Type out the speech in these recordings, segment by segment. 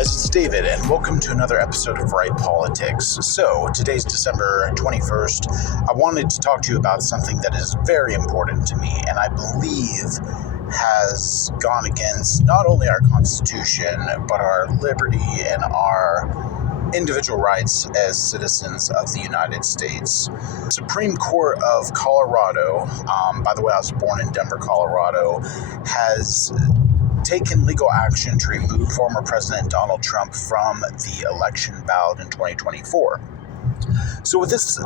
guys, it's David, and welcome to another episode of Right Politics. So, today's December 21st. I wanted to talk to you about something that is very important to me, and I believe has gone against not only our Constitution, but our liberty and our individual rights as citizens of the United States. The Supreme Court of Colorado, by the way, I was born in Denver, Colorado, has taken legal action to remove former President Donald Trump from the election ballot in 2024. So what this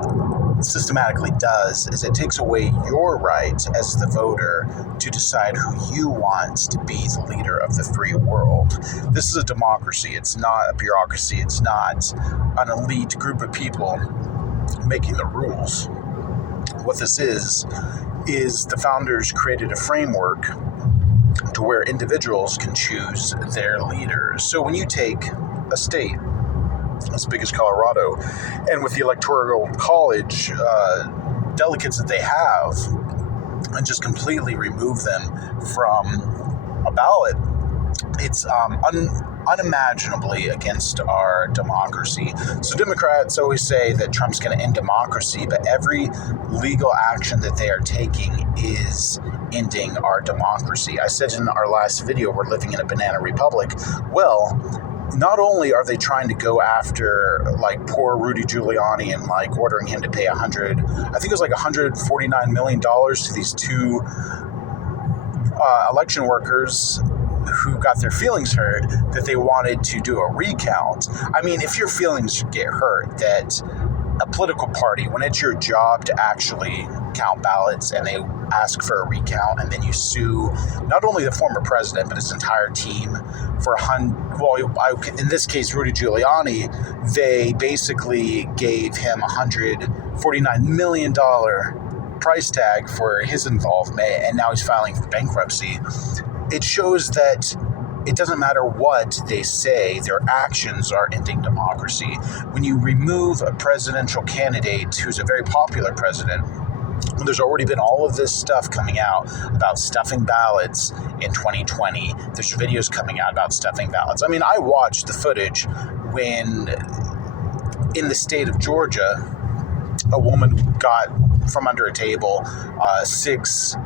systematically does is it takes away your right as the voter to decide who you want to be the leader of the free world. This is a democracy. It's not a bureaucracy. It's not an elite group of people making the rules. What this is the founders created a framework to where individuals can choose their leaders. So when you take a state as big as Colorado, and with the electoral college delegates that they have, and just completely remove them from a ballot, it's unimaginably against our democracy. So Democrats always say that Trump's going to end democracy, but every legal action that they are taking is ending our democracy. I said in our last video, we're living in a banana republic. Well, not only are they trying to go after like poor Rudy Giuliani and like ordering him to pay $149 million to these two election workers who got their feelings hurt, that they wanted to do a recount. I mean, if your feelings get hurt, that a political party, when it's your job to actually count ballots and they ask for a recount, and then you sue not only the former president but his entire team for in this case Rudy Giuliani, they basically gave him $149 million price tag for his involvement, and now he's filing for bankruptcy. It shows that it doesn't matter what they say, their actions are ending democracy. When you remove a presidential candidate who's a very popular president, there's already been all of this stuff coming out about stuffing ballots in 2020. There's videos coming out about stuffing ballots. I mean, I watched the footage when in the state of Georgia, a woman got from under a table 6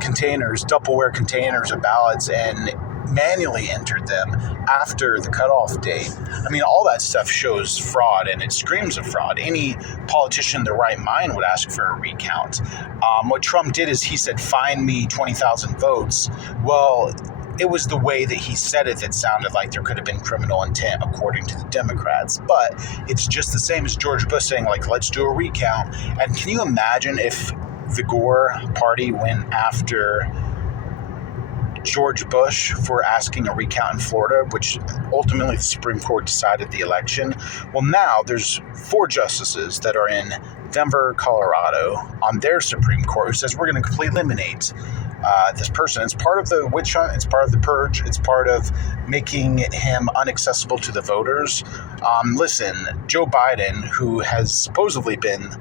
containers, Tupperware containers of ballots, and manually entered them after the cutoff date. I mean, all that stuff shows fraud, and it screams of fraud. Any politician in their right mind would ask for a recount. What Trump did is he said, "Find me 20,000 votes." Well, it was the way that he said it that sounded like there could have been criminal intent according to the Democrats. But it's just the same as George Bush saying, like, let's do a recount. And can you imagine if the Gore party went after George Bush for asking a recount in Florida, which ultimately the Supreme Court decided the election? Well, now there's 4 justices that are in Denver, Colorado on their Supreme Court who says we're going to completely eliminate this person. It's part of the witch hunt. It's part of the purge. It's part of making him inaccessible to the voters. Listen, Joe Biden, who has supposedly been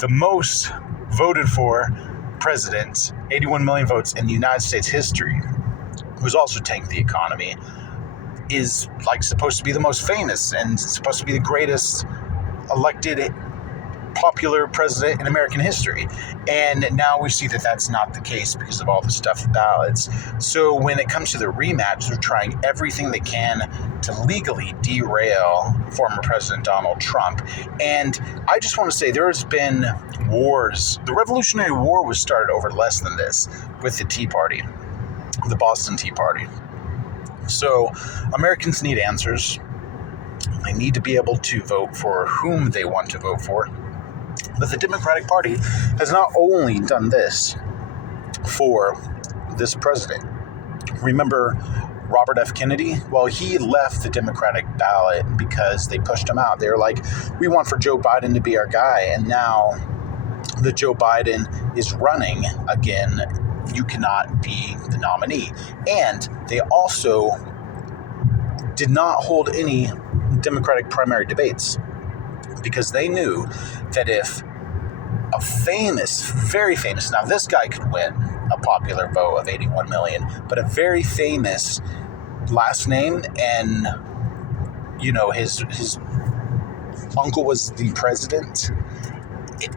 the most voted for president, 81 million votes in the United States history, who's also tanked the economy, is like supposed to be the most famous and supposed to be the greatest elected popular president in American history. And now we see that that's not the case because of all the stuff with ballots. So when it comes to the rematch, they're trying everything they can to legally derail former President Donald Trump. And I just want to say there has been wars. The Revolutionary War was started over less than this with the Tea Party, the Boston Tea Party. So Americans need answers. They need to be able to vote for whom they want to vote for. But the Democratic Party has not only done this for this president. Remember Robert F. Kennedy? Well, he left the Democratic ballot because they pushed him out. They were like, we want for Joe Biden to be our guy. And now that Joe Biden is running again, you cannot be the nominee. And they also did not hold any Democratic primary debates because they knew that if a famous, very famous, now this guy could win a popular vote of 81 million, but a very famous last name and his uncle was the president.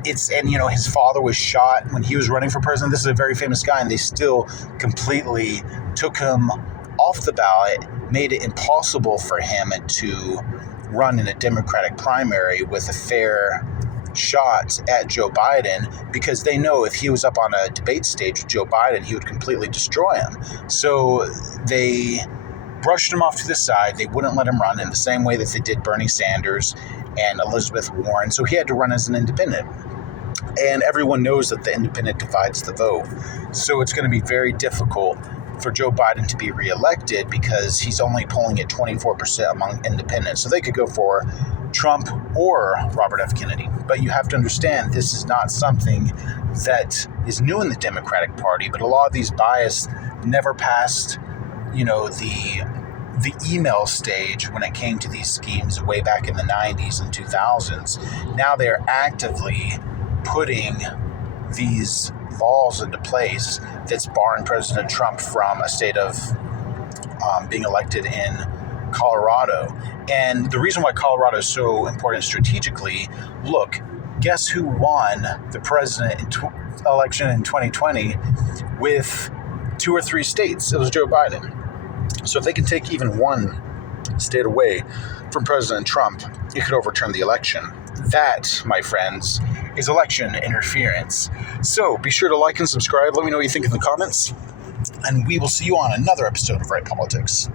His father was shot when he was running for president. This is a very famous guy, and they still completely took him off the ballot, made it impossible for him to run in a Democratic primary with a fair shot at Joe Biden, because they know if he was up on a debate stage with Joe Biden, he would completely destroy him. So they brushed him off to the side. They wouldn't let him run in the same way that they did Bernie Sanders and Elizabeth Warren. So he had to run as an independent. And everyone knows that the independent divides the vote. So it's going to be very difficult for Joe Biden to be reelected because he's only polling at 24% among independents. So they could go for Trump or Robert F. Kennedy. But you have to understand, this is not something that is new in the Democratic Party, but a lot of these bias never passed, the email stage when it came to these schemes way back in the 90s and 2000s. Now they're actively putting these laws into place that's barring President Trump from a state of being elected in Colorado. And the reason why Colorado is so important strategically, look, guess who won the president election in 2020 with 2 or 3 states? It was Joe Biden. So if they can take even one state away from President Trump, it could overturn the election. That, my friends, is election interference. So be sure to like and subscribe. Let me know what you think in the comments. And we will see you on another episode of Right Politics.